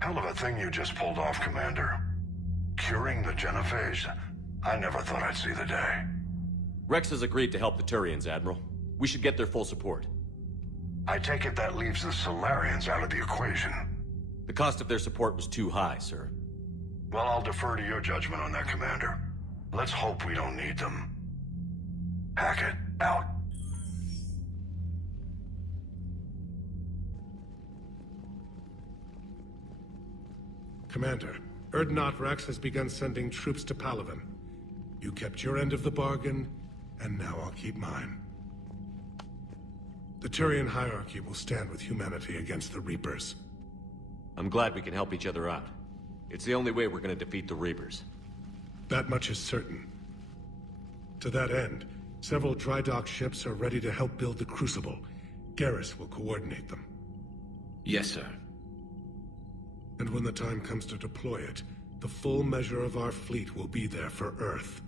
Hell of a thing you just pulled off, Commander. Curing the genophage? I never thought I'd see the day. Rex has agreed to help the Turians, Admiral. We should get their full support. I take it that leaves the Solarians out of the equation. The cost of their support was too high, sir. Well, I'll defer to your judgment on that, Commander. Let's hope we don't need them. Hackett, out. Commander, Urdnot Rex has begun sending troops to Palaven. You kept your end of the bargain, and now I'll keep mine. The Turian hierarchy will stand with humanity against the Reapers. I'm glad we can help each other out. It's the only way we're gonna defeat the Reapers. That much is certain. To that end, several dry dock ships are ready to help build the Crucible. Garrus will coordinate them. Yes, sir. And when the time comes to deploy it, the full measure of our fleet will be there for Earth.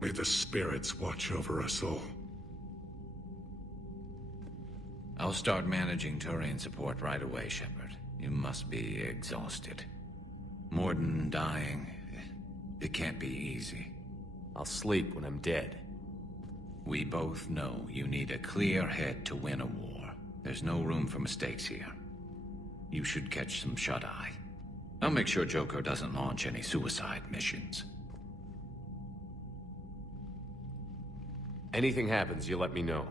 May the spirits watch over us all. I'll start managing Turian support right away, Shepard. You must be exhausted. Morden dying, it can't be easy. I'll sleep when I'm dead. We both know you need a clear head to win a war. There's no room for mistakes here. You should catch some shut-eye. I'll make sure Joker doesn't launch any suicide missions. Anything happens, you let me know.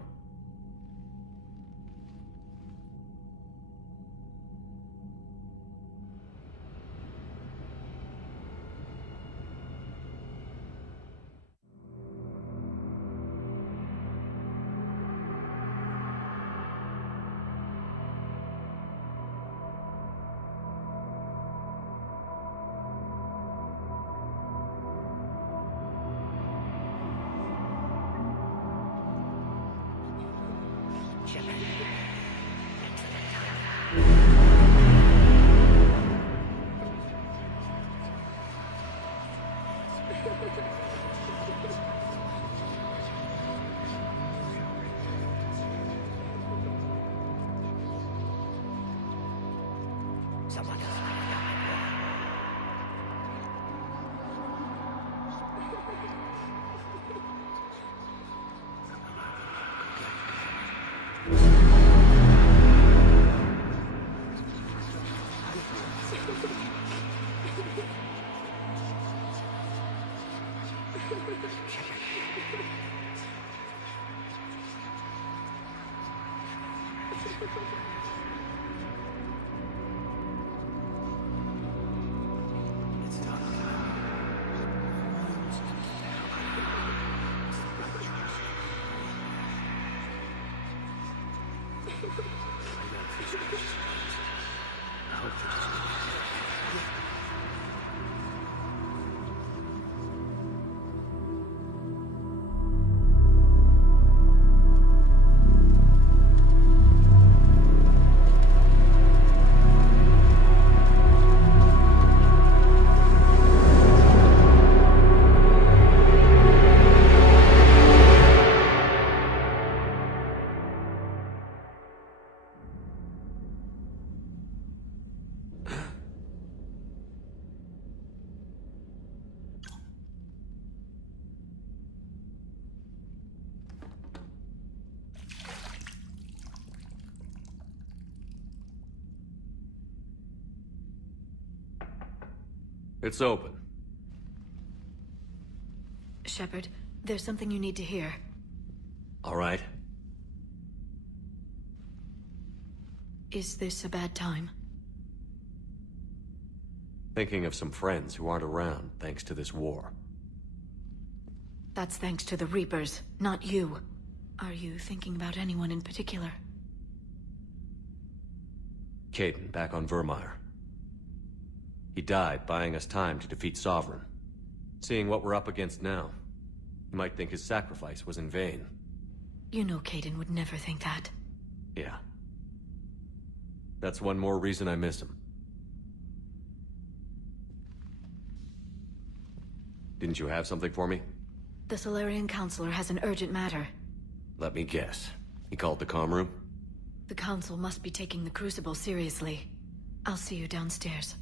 It's open. Shepard, there's something you need to hear. All right. Is this a bad time? Thinking of some friends who aren't around thanks to this war. That's thanks to the Reapers, not you. Are you thinking about anyone in particular? Caden, back on Vermeer. He died buying us time to defeat Sovereign. Seeing what we're up against now, you might think his sacrifice was in vain. You know Caden would never think that. Yeah. That's one more reason I miss him. Didn't you have something for me? The Solarian Counselor has an urgent matter. Let me guess. He called the comm room? The Council must be taking the Crucible seriously. I'll see you downstairs.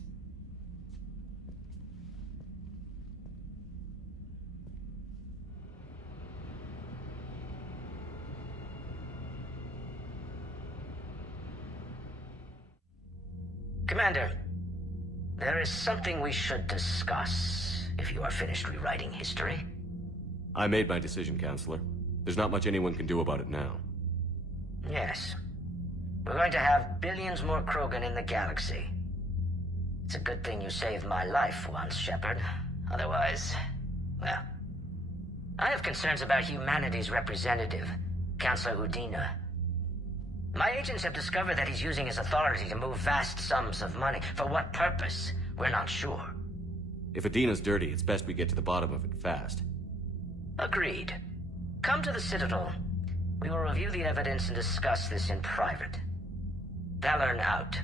Commander, there is something we should discuss, if you are finished rewriting history. I made my decision, Counselor. There's not much anyone can do about it now. Yes. We're going to have billions more Krogan in the galaxy. It's a good thing you saved my life once, Shepard. Otherwise, well... I have concerns about humanity's representative, Counselor Udina. My agents have discovered that he's using his authority to move vast sums of money. For what purpose? We're not sure. If Adina's dirty, it's best we get to the bottom of it fast. Agreed. Come to the Citadel. We will review the evidence and discuss this in private. Valorn out.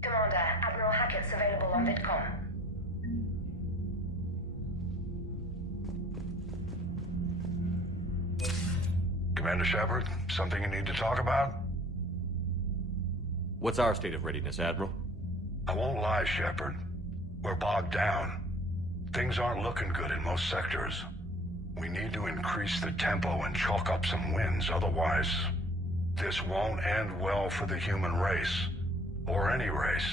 Commander, Admiral Hackett's available on VidCom. Commander Shepard, something you need to talk about? What's our state of readiness, Admiral? I won't lie, Shepard. We're bogged down. Things aren't looking good in most sectors. We need to increase the tempo and chalk up some wins, otherwise... this won't end well for the human race. Or any race.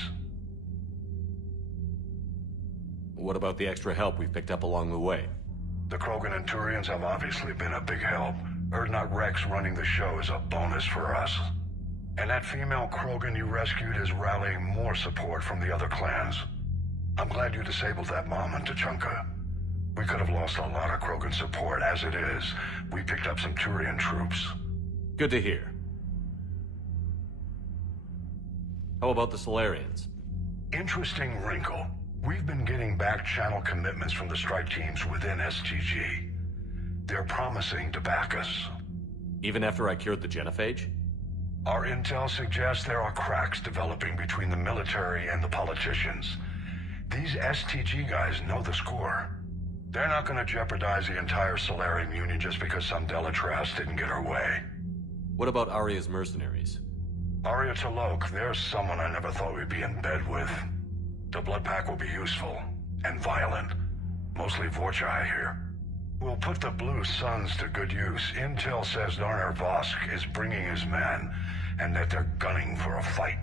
What about the extra help we've picked up along the way? The Krogan and Turians have obviously been a big help. Urdnot Rex running the show is a bonus for us. And that female Krogan you rescued is rallying more support from the other clans. I'm glad you disabled that bomb in Tuchanka. We could have lost a lot of Krogan support. As it is, we picked up some Turian troops. Good to hear. How about the Solarians? Interesting wrinkle. We've been getting back-channel commitments from the strike teams within STG. They're promising to back us. Even after I cured the genophage? Our intel suggests there are cracks developing between the military and the politicians. These STG guys know the score. They're not going to jeopardize the entire Solarian Union just because some Delatras didn't get her way. What about Aria's mercenaries? Aria T'Loak, there's someone I never thought we'd be in bed with. The Blood Pack will be useful, and violent. Mostly Vorcha, I hear. We'll put the Blue Suns to good use. Intel says Darner Vosk is bringing his men, and that they're gunning for a fight.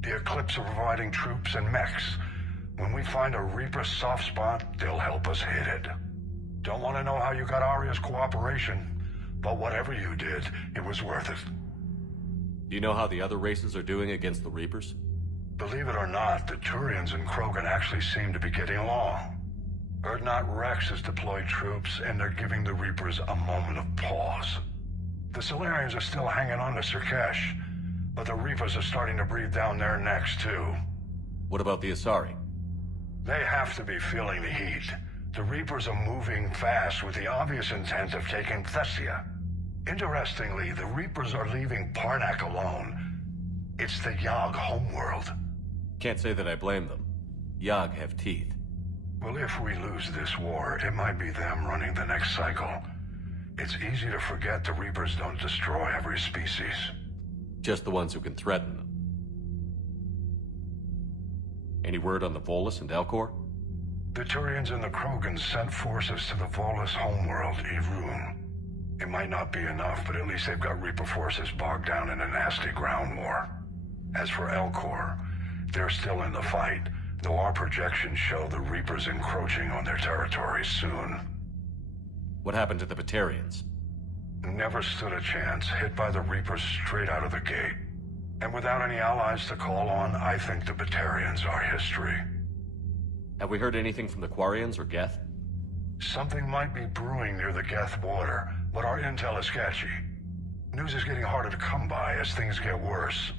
The Eclipse are providing troops and mechs. When we find a Reaper soft spot, they'll help us hit it. Don't want to know how you got Aria's cooperation, but whatever you did, it was worth it. Do you know how the other races are doing against the Reapers? Believe it or not, the Turians and Krogan actually seem to be getting along. Urdnot Rex has deployed troops, and they're giving the Reapers a moment of pause. The Solarians are still hanging on to Surkesh, but the Reapers are starting to breathe down their necks, too. What about the Asari? They have to be feeling the heat. The Reapers are moving fast with the obvious intent of taking Thessia. Interestingly, the Reapers are leaving Parnak alone. It's the Yogg homeworld. Can't say that I blame them. Yogg have teeth. Well, if we lose this war, it might be them running the next cycle. It's easy to forget the Reapers don't destroy every species. Just the ones who can threaten them. Any word on the Volus and Elcor? The Turians and the Krogan sent forces to the Volus homeworld, Irun. It might not be enough, but at least they've got Reaper forces bogged down in a nasty ground war. As for Elcor, they're still in the fight, though our projections show the Reapers encroaching on their territory soon. What happened to the Batarians? Never stood a chance, hit by the Reapers straight out of the gate. And without any allies to call on, I think the Batarians are history. Have we heard anything from the Quarians or Geth? Something might be brewing near the Geth border, but our intel is sketchy. News is getting harder to come by as things get worse.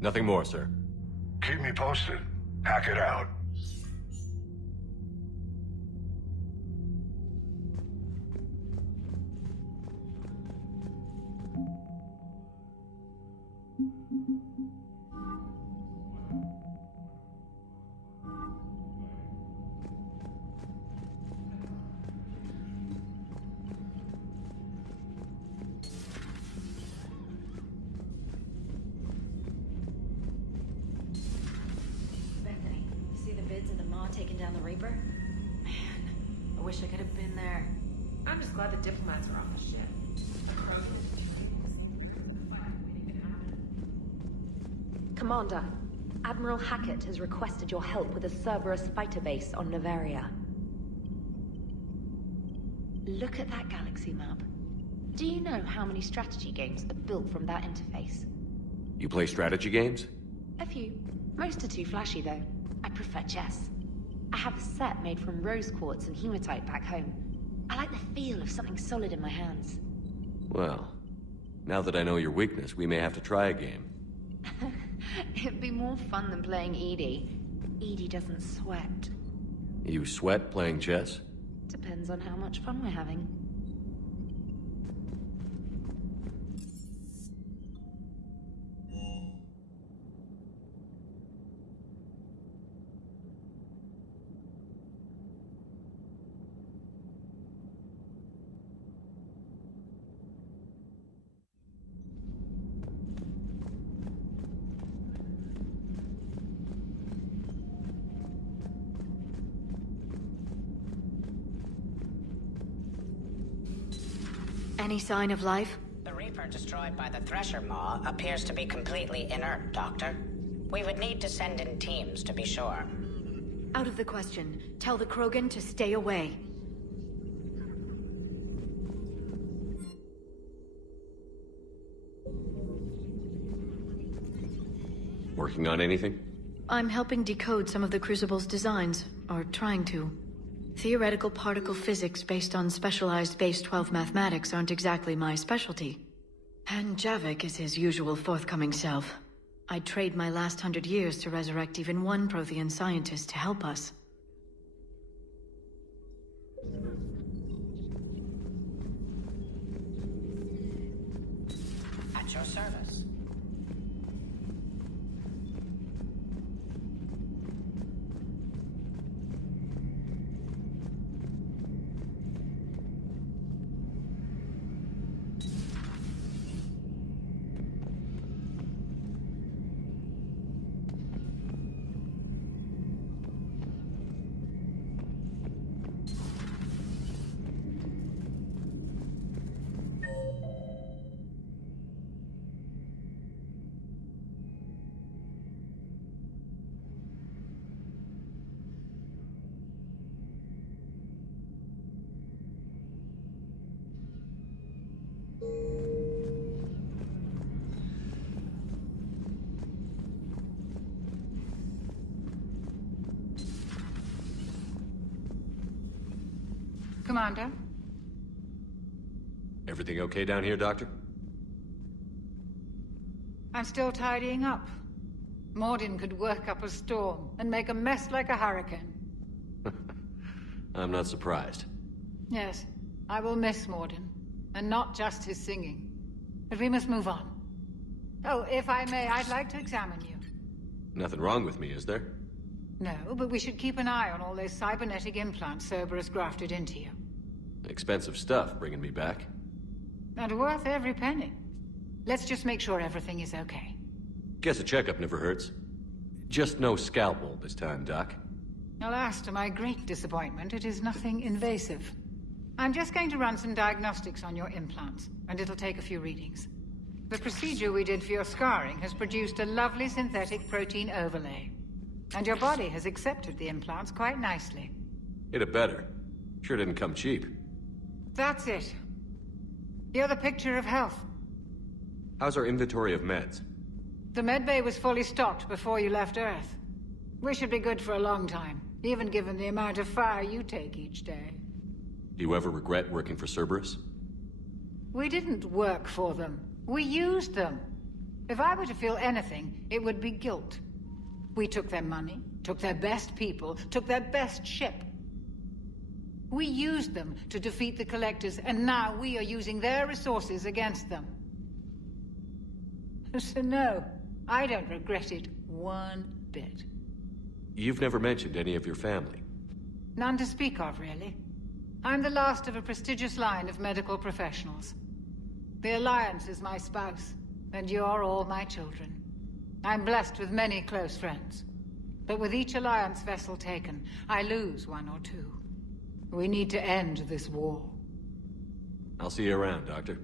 Nothing more, sir. Keep me posted. Hack it out. taking down the Reaper? Man, I wish I could have been there. I'm just glad the diplomats are off the ship. The Krogan Commander, Admiral Hackett has requested your help with a Cerberus fighter base on Novaria. Look at that galaxy map. Do you know how many strategy games are built from that interface? You play strategy games? A few. Most are too flashy, though. I prefer chess. I have a set made from rose quartz and hematite back home. I like the feel of something solid in my hands. Well, now that I know your weakness, we may have to try a game. It'd be more fun than playing Edie. Edie doesn't sweat. You sweat playing chess? Depends on how much fun we're having. Any sign of life? The Reaper destroyed by the Thresher Maw appears to be completely inert, Doctor. We would need to send in teams to be sure. Out of the question. Tell the Krogan to stay away. Working on anything? I'm helping decode some of the Crucible's designs, or trying to. Theoretical particle physics based on specialized base 12 mathematics aren't exactly my specialty. And Javik is his usual forthcoming self. I'd trade my last 100 years to resurrect even one Prothean scientist to help us. At your service. Commander? Everything okay down here, Doctor? I'm still tidying up. Mordin could work up a storm and make a mess like a hurricane. I'm not surprised. Yes, I will miss Mordin, and not just his singing. But we must move on. Oh, if I may, I'd like to examine you. Nothing wrong with me, is there? No, but we should keep an eye on all those cybernetic implants Cerberus grafted into you. Expensive stuff bringing me back. And worth every penny. Let's just make sure everything is okay. Guess a checkup never hurts. Just no scalpel this time, Doc. Alas, to my great disappointment, it is nothing invasive. I'm just going to run some diagnostics on your implants, and it'll take a few readings. The procedure we did for your scarring has produced a lovely synthetic protein overlay. And your body has accepted the implants quite nicely. It had better. Sure didn't come cheap. That's it. You're the picture of health. How's our inventory of meds? The medbay was fully stocked before you left Earth. We should be good for a long time, even given the amount of fire you take each day. Do you ever regret working for Cerberus? We didn't work for them. We used them. If I were to feel anything, it would be guilt. We took their money, took their best people, took their best ship. We used them to defeat the Collectors, and now we are using their resources against them. So no, I don't regret it one bit. You've never mentioned any of your family. None to speak of, really. I'm the last of a prestigious line of medical professionals. The Alliance is my spouse, and you're all my children. I'm blessed with many close friends. But with each Alliance vessel taken, I lose one or two. We need to end this war. I'll see you around, Doctor.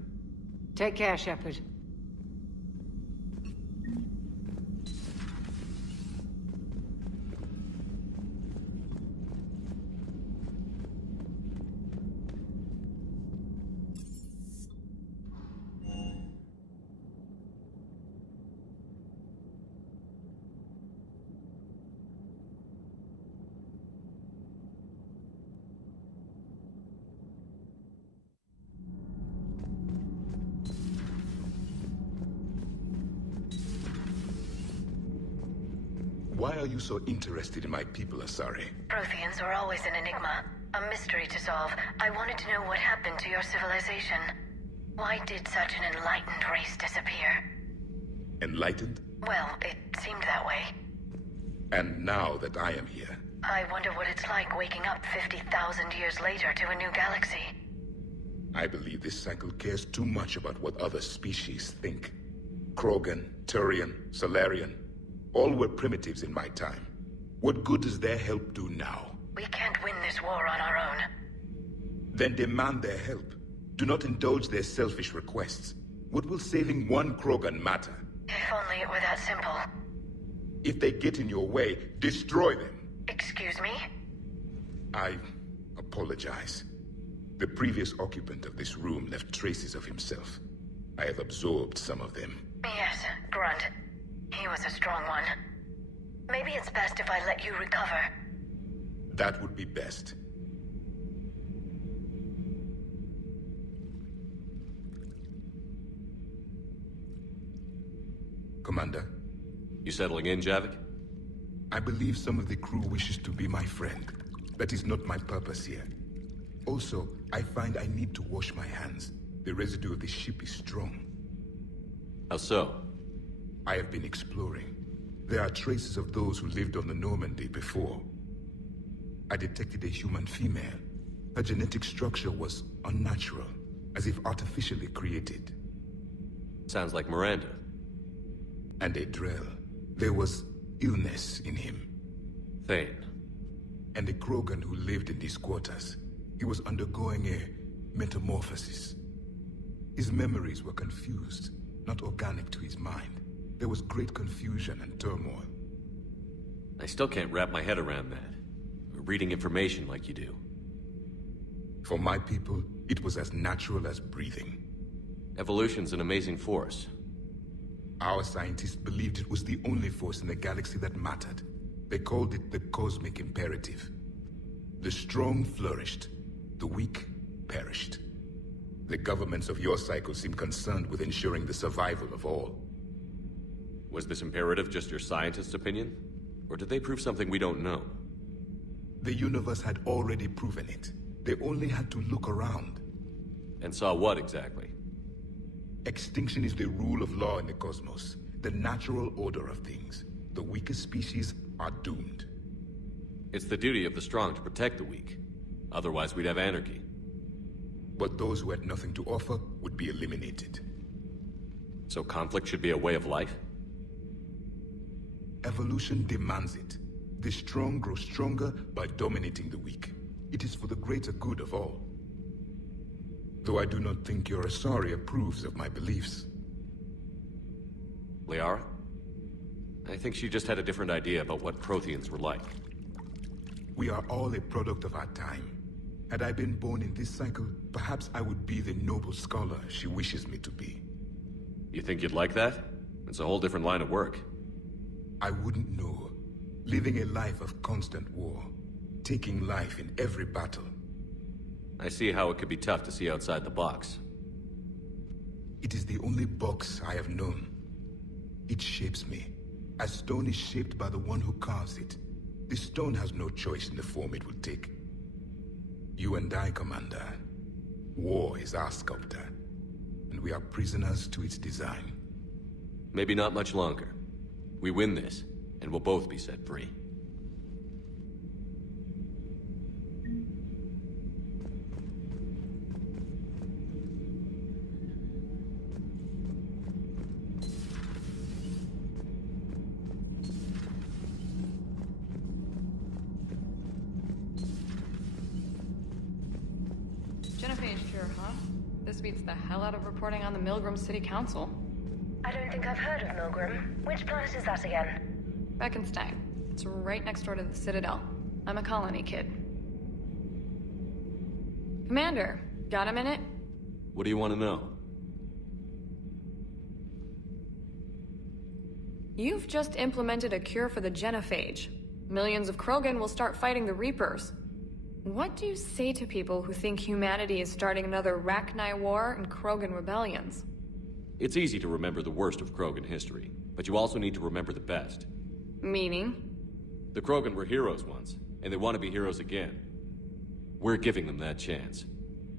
Take care, Shepard. Why are you so interested in my people, Asari? Protheans are always an enigma, a mystery to solve. I wanted to know what happened to your civilization. Why did such an enlightened race disappear? Enlightened? Well, it seemed that way. And now that I am here... I wonder what it's like waking up 50,000 years later to a new galaxy. I believe this cycle cares too much about what other species think. Krogan, Turian, Solarian, all were primitives in my time. What good does their help do now? We can't win this war on our own. Then demand their help. Do not indulge their selfish requests. What will saving one Krogan matter? If only it were that simple. If they get in your way, destroy them. Excuse me? I apologize. The previous occupant of this room left traces of himself. I have absorbed some of them. Yes, Grunt. He was a strong one. Maybe it's best if I let you recover. That would be best. Commander? You settling in, Javik? I believe some of the crew wishes to be my friend. That is not my purpose here. Also, I find I need to wash my hands. The residue of the ship is strong. How so? I have been exploring. There are traces of those who lived on the Normandy before. I detected a human female. Her genetic structure was unnatural, as if artificially created. Sounds like Miranda. And a Drell. There was illness in him. Thane. And a Krogan who lived in these quarters. He was undergoing a metamorphosis. His memories were confused, not organic to his mind. There was great confusion and turmoil. I still can't wrap my head around that. Reading information like you do. For my people, it was as natural as breathing. Evolution's an amazing force. Our scientists believed it was the only force in the galaxy that mattered. They called it the cosmic imperative. The strong flourished, the weak perished. The governments of your cycle seem concerned with ensuring the survival of all. Was this imperative just your scientist's opinion? Or did they prove something we don't know? The universe had already proven it. They only had to look around. And saw what exactly? Extinction is the rule of law in the cosmos, the natural order of things. The weakest species are doomed. It's the duty of the strong to protect the weak. Otherwise, we'd have anarchy. But those who had nothing to offer would be eliminated. So conflict should be a way of life? Evolution demands it. The strong grow stronger by dominating the weak. It is for the greater good of all. Though I do not think your Asari approves of my beliefs. Liara? I think she just had a different idea about what Protheans were like. We are all a product of our time. Had I been born in this cycle, perhaps I would be the noble scholar she wishes me to be. You think you'd like that? It's a whole different line of work. I wouldn't know. Living a life of constant war. Taking life in every battle. I see how it could be tough to see outside the box. It is the only box I have known. It shapes me, as stone is shaped by the one who carves it. The stone has no choice in the form it will take. You and I, Commander. War is our sculptor, and we are prisoners to its design. Maybe not much longer. We win this, and we'll both be set free. beats the hell out of reporting on the Milgram City Council. I don't think I've heard of Milgram. Which planet is that again? Beckenstein. It's right next door to the Citadel. I'm a colony kid. Commander, got a minute? What do you want to know? You've just implemented a cure for the genophage. Millions of Krogan will start fighting the Reapers. What do you say to people who think humanity is starting another Rachni War and Krogan rebellions? It's easy to remember the worst of Krogan history, but you also need to remember the best. Meaning? The Krogan were heroes once, and they want to be heroes again. We're giving them that chance.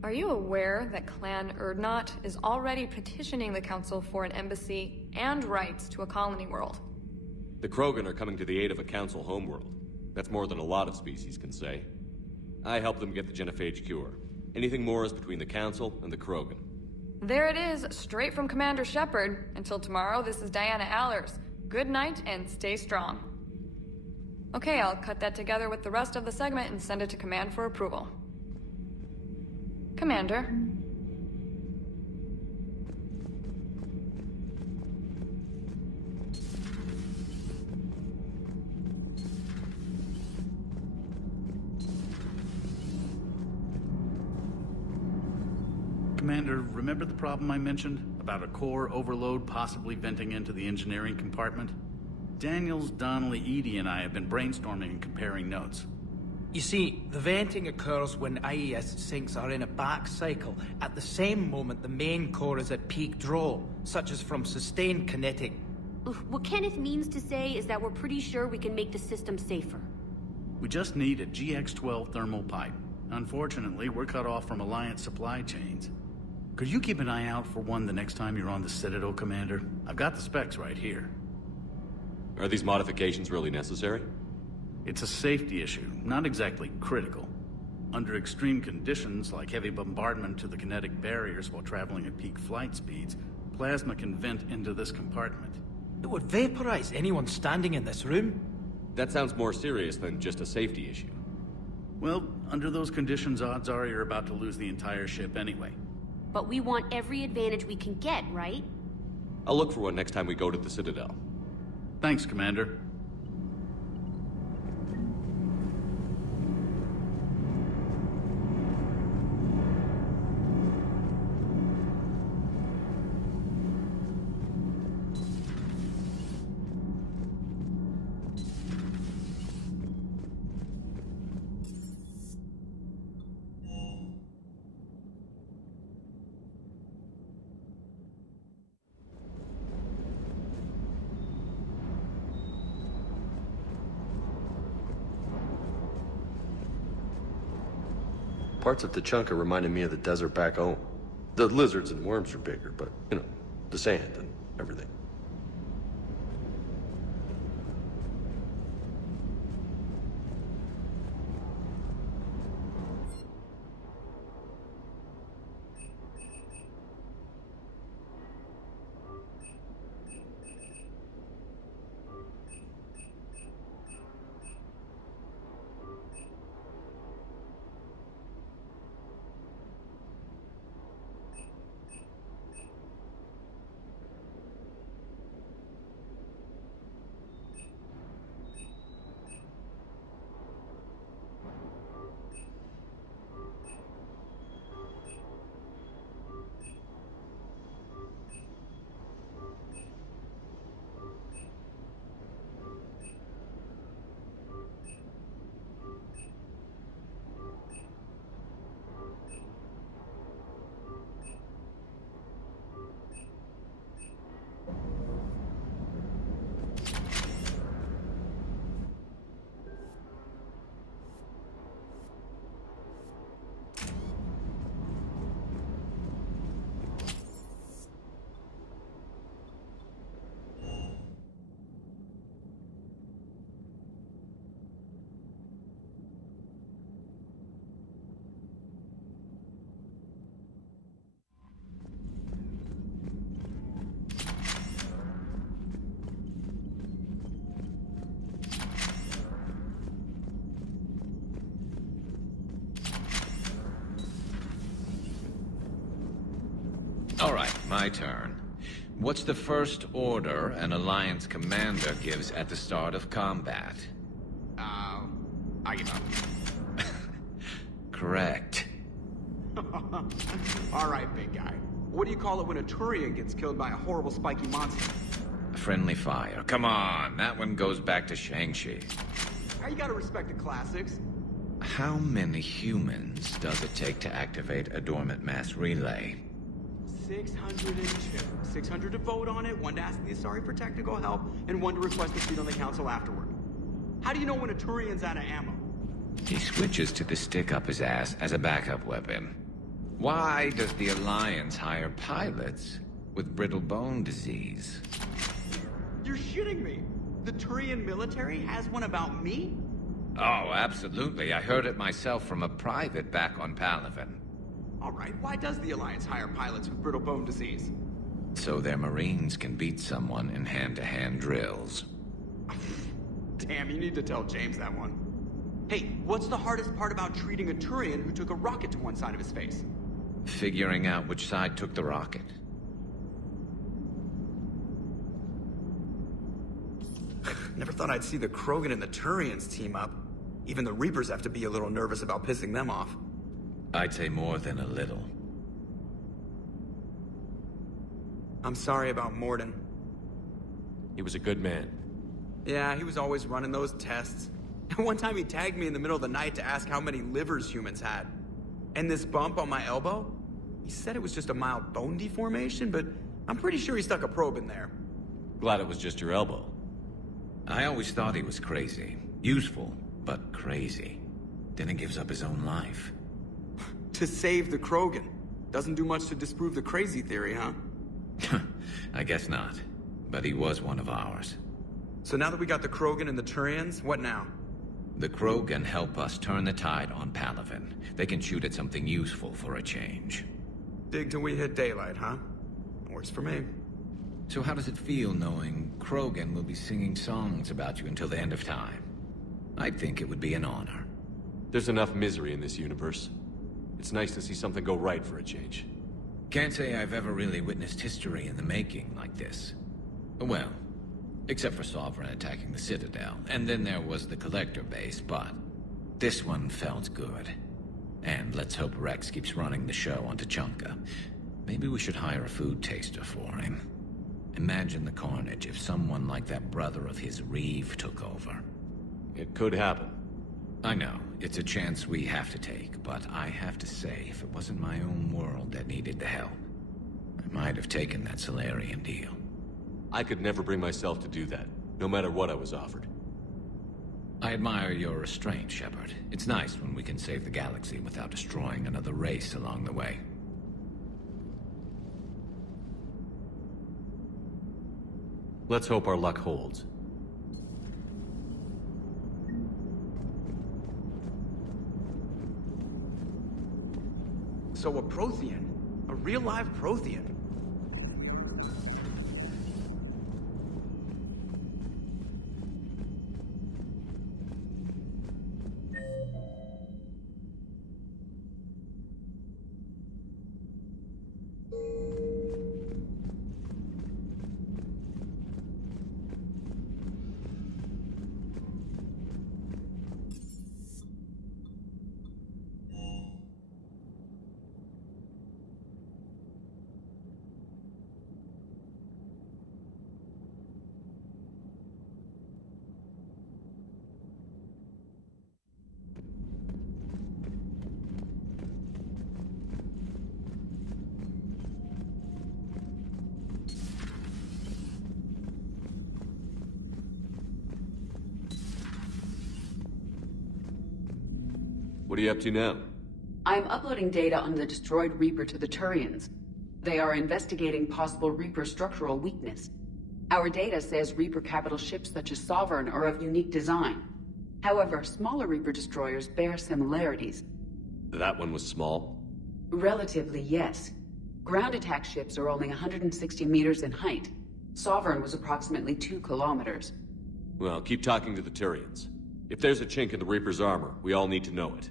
Are you aware that Clan Urdnot is already petitioning the Council for an embassy and rights to a colony world? The Krogan are coming to the aid of a Council homeworld. That's more than a lot of species can say. I helped them get the genophage cure. Anything more is between the Council and the Krogan. There it is, straight from Commander Shepard. Until tomorrow, this is Diana Allers. Good night and stay strong. Okay, I'll cut that together with the rest of the segment and send it to Command for approval. Commander. Commander, remember the problem I mentioned? About a core overload possibly venting into the engineering compartment? Daniels, Donnelly, Edie, and I have been brainstorming and comparing notes. You see, the venting occurs when IES sinks are in a back cycle, at the same moment the main core is at peak draw, such as from sustained kinetic. What Kenneth means to say is that we're pretty sure we can make the system safer. We just need a GX-12 thermal pipe. Unfortunately, we're cut off from Alliance supply chains. Could you keep an eye out for one the next time you're on the Citadel, Commander? I've got the specs right here. Are these modifications really necessary? It's a safety issue, not exactly critical. Under extreme conditions, like heavy bombardment to the kinetic barriers while traveling at peak flight speeds, plasma can vent into this compartment. It would vaporize anyone standing in this room. That sounds more serious than just a safety issue. Well, under those conditions, odds are you're about to lose the entire ship anyway. But we want every advantage we can get, right? I'll look for one next time we go to the Citadel. Thanks, Commander. Parts of Tachanka reminded me of the desert back home. The lizards and worms are bigger, but, you know, the sand and everything. my turn. What's the first order an Alliance commander gives at the start of combat? I give up. Correct. All right, big guy. What do you call it when a Turian gets killed by a horrible spiky monster? Friendly fire. Come on, that one goes back to Shang-Chi. How you gotta respect the classics? How many humans does it take to activate a dormant mass relay? 602. 600 to vote on it, 1 to ask the Asari for technical help, and 1 to request a seat on the council afterward. How do you know when a Turian's out of ammo? He switches to the stick up his ass as a backup weapon. Why does the Alliance hire pilots with brittle bone disease? You're shitting me! The Turian military has one about me? Oh, absolutely. I heard it myself from a private back on Palaven. Alright, why does the Alliance hire pilots with brittle bone disease? So their Marines can beat someone in hand-to-hand drills. Damn, you need to tell James that one. Hey, what's the hardest part about treating a Turian who took a rocket to one side of his face? Figuring out which side took the rocket. Never thought I'd see the Krogan and the Turians team up. Even the Reapers have to be a little nervous about pissing them off. I'd say more than a little. I'm sorry about Morden. He was a good man. Yeah, he was always running those tests. And one time he tagged me in the middle of the night to ask how many livers humans had. And this bump on my elbow? He said it was just a mild bone deformation, but I'm pretty sure he stuck a probe in there. Glad it was just your elbow. I always thought he was crazy. Useful, but crazy. Then he gives up his own life. To save the Krogan. Doesn't do much to disprove the crazy theory, huh? I guess not. But he was one of ours. So now that we got the Krogan and the Turians, what now? The Krogan help us turn the tide on Palaven. They can shoot at something useful for a change. Dig till we hit daylight, huh? Works for me. So how does it feel knowing Krogan will be singing songs about you until the end of time? I think it would be an honor. There's enough misery in this universe. It's nice to see something go right for a change. Can't say I've ever really witnessed history in the making like this. Well, except for Sovereign attacking the Citadel, and then there was the Collector base, but this one felt good. And let's hope Rex keeps running the show on Tachanka. Maybe we should hire a food taster for him. Imagine the carnage if someone like that brother of his, Reeve, took over. It could happen. I know, it's a chance we have to take, but I have to say, if it wasn't my own world that needed the help, I might have taken that Solarian deal. I could never bring myself to do that, no matter what I was offered. I admire your restraint, Shepard. It's nice when we can save the galaxy without destroying another race along the way. Let's hope our luck holds. So a Prothean? A real live Prothean? What are you up to now? I am uploading data on the destroyed Reaper to the Turians. They are investigating possible Reaper structural weakness. Our data says Reaper capital ships such as Sovereign are of unique design. However, smaller Reaper destroyers bear similarities. That one was small? Relatively, yes. Ground attack ships are only 160 meters in height. Sovereign was approximately 2 kilometers. Well, keep talking to the Turians. If there's a chink in the Reaper's armor, we all need to know it.